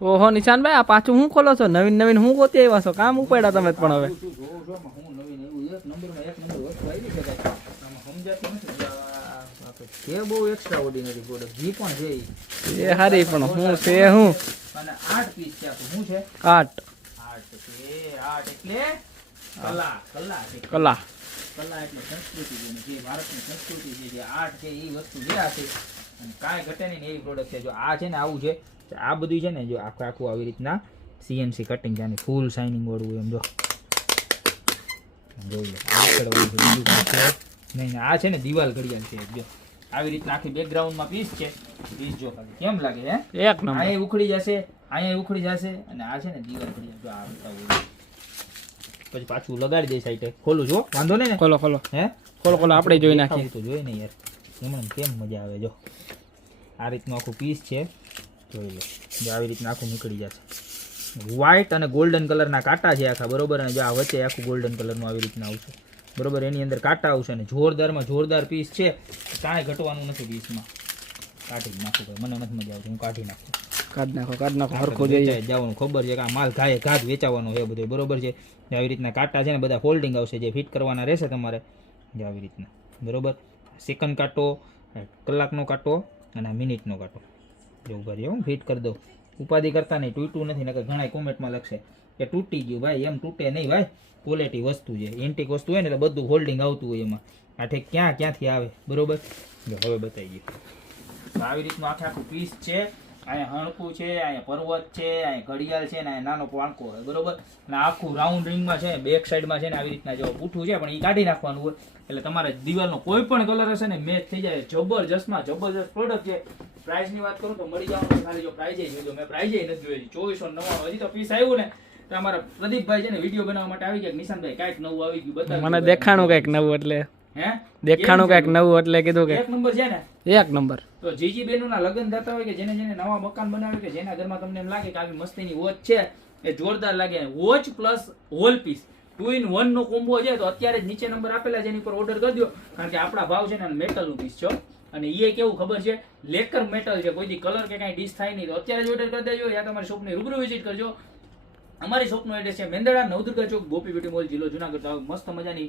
ઓહો નિશાનભાઈ આ પાછું હું ખોલો છો નવીન નવીન હું ગોતી આવ્યા છો કામ ઉપાડ્યા તમે પણ હવે હું નવીન એવું એક નંબર વસ્તુ આવી છે કાંઈ આમાં સમજાતું નથી છે બહુ એક્સ્ટ્રા ઓર્ડિનરી પ્રોડક્ટ જે પણ છે એ હારી પણ હું છે હું અને 8 પીસ છે શું છે 8 છે 8 એટલે કલા કલા છે કલા કલા એટલે સંસ્કૃતિ છે જે ભારતની સંસ્કૃતિ છે જે 8 છે એ વસ્તુ જે આ છે અને કાંઈ ઘટે નહીં એવી પ્રોડક્ટ છે જો આ છે ને આવું છે આ બધું છે ને જો આખું આખું આવી રીતના સીએનસી કટિંગ છે આની ફૂલ શાઇનિંગ વાળું એમ જો જોઈ લો આગળ વાળું બીજું કાંઈ છે નહીં આ છે ને દિવાલ ઘડિયાળ છે જો આવી રીતના આખી બેકગ્રાઉન્ડમાં પીસ છે પીસ જો ખાલી કેમ લાગે હે એક નંબર અહીંયા ઉખડી જશે અહીંયા ઉખડી જશે અને આ છે ને દિવાલ ઘડિયાળ જો આ બતાવું પછી પાછું લગાડી દે સાઈડે ખોલું જો વાંધો નહીં ને ખોલો ખોલો હે ખોલો ખોલો આપણે જોઈ નાખીએ તો જોઈ ને યાર એમાં કેમ મજા આવે જો આ રીતનું આખું પીસ છે જોઈ લો જો આવી રીતના આખું નીકળી જશે વ્હાઈટ અને ગોલ્ડન કલરના કાંટા છે આખા બરોબર અને જો આ વચ્ચે આખું ગોલ્ડન કલરનું આવી રીતના આવશે બરોબર એની અંદર કાંટા આવશે અને જોરદારમાં જોરદાર પીસ છે કાંઈ ઘટવાનું નથી પીસમાં કાઢી જ નાખું મને નથી મજા આવતી હું કાઢી નાખું કાઢ નાખો હરખો જોઈએ જવાનું ખબર છે કે આ માલ ઘાએ ઘાટ વેચાવાનો છે બધું બરોબર છે આવી રીતના કાંટા છે ને બધા ફોલ્ડિંગ આવશે જે ફિટ કરવાના રહેશે તમારે જે આવી રીતના બરોબર સેકન્ડ કાંટો કલાકનો કાંટો અને મિનિટનો કાંટો જો ઉભા રહ્યો હું ફિટ કરી દઉં ઉપાધિ કરતા નહીં તૂટવું નથી નકર ઘણા કોમેન્ટમાં લખશે કે તૂટી ગયું ભાઈ એમ તૂટે નહીં ભાઈ ક્વોલિટી વસ્તુ છે એન્ટિક વસ્તુ હોય ને એટલે બધું હોલ્ડિંગ આવતું હોય એમાં આ ઠેક ક્યાંથી આવે બરોબર જો હવે બતાવી ગયું આવી રીતનું આખું પીસ છે અહીંયા હણકું છે અહીંયા પર્વત છે અહીંયા ઘડિયાળ છે ને અહીંયા નાનો પાંખો હોય બરોબર અને આખું રાઉન્ડ રિંગમાં છે બેક સાઈડમાં છે ને આવી રીતના જો પૂઠું છે પણ એ કાઢી નાખવાનું હોય એટલે તમારે દિવાલનો કોઈ પણ કલર હશે ને મેચ થઈ જાય જબરજસ્તમાં જબરજસ્ત પ્રોડક્ટ છે પ્રાઇસની વાત કરું તો મળી જવાનું ખાલી જો પ્રાઇઝ જોજો મેં પ્રાઇઝ નથી જોઈ 2499 હજી તો પીસ આવ્યું ને તો અમારા પ્રદીપભાઈ છે ને વિડીયો બનાવવા માટે આવી ગયા નિશાનભાઈ કાંઈક નવું આવી ગયું બતાવ્યું મને દેખાણું કંઈક નવું એટલે હે દેખાણું કંઈક નવું એટલે કીધું કે એક નંબર છે ને એક નંબર તો જીજી બેનોના લગ્ન થતા હોય કે જેને જેને નવા મકાન બનાવે કે જેના ઘરમાં તમને એમ લાગે કે આવી મસ્તીની વોચ છે એ જોરદાર લાગે watch plus whole piece 2 in 1 નો કોમ્બો છે તો અત્યારે જ નીચે નંબર આપેલા છે એની પર ઓર્ડર કરી દો કારણ કે આપણા ભાવ છે ને મેટલનું પીસ છે અને એ કેવું ખબર છે લેકર મેટલ છે કોઈ દી કલર કે કાંઈ ડીશ થાય નહીં તો અત્યારે જ ઓર્ડર કરી દેજો યા તમારી શોપની રૂબરૂ વિઝિટ કરજો અમારી શોપનું એડ્રેસ છે મેંદરડા નવદુર્ગા ચોક ગોપી બ્યુટી મોલ જિલ્લો જુનાગઢ મસ્ત મજાની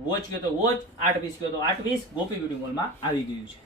વોચ કયો તો વોચ 8 પીસ કયો તો 8 પીસ ગોપી બ્યુટી મોલમાં આવી ગયું છે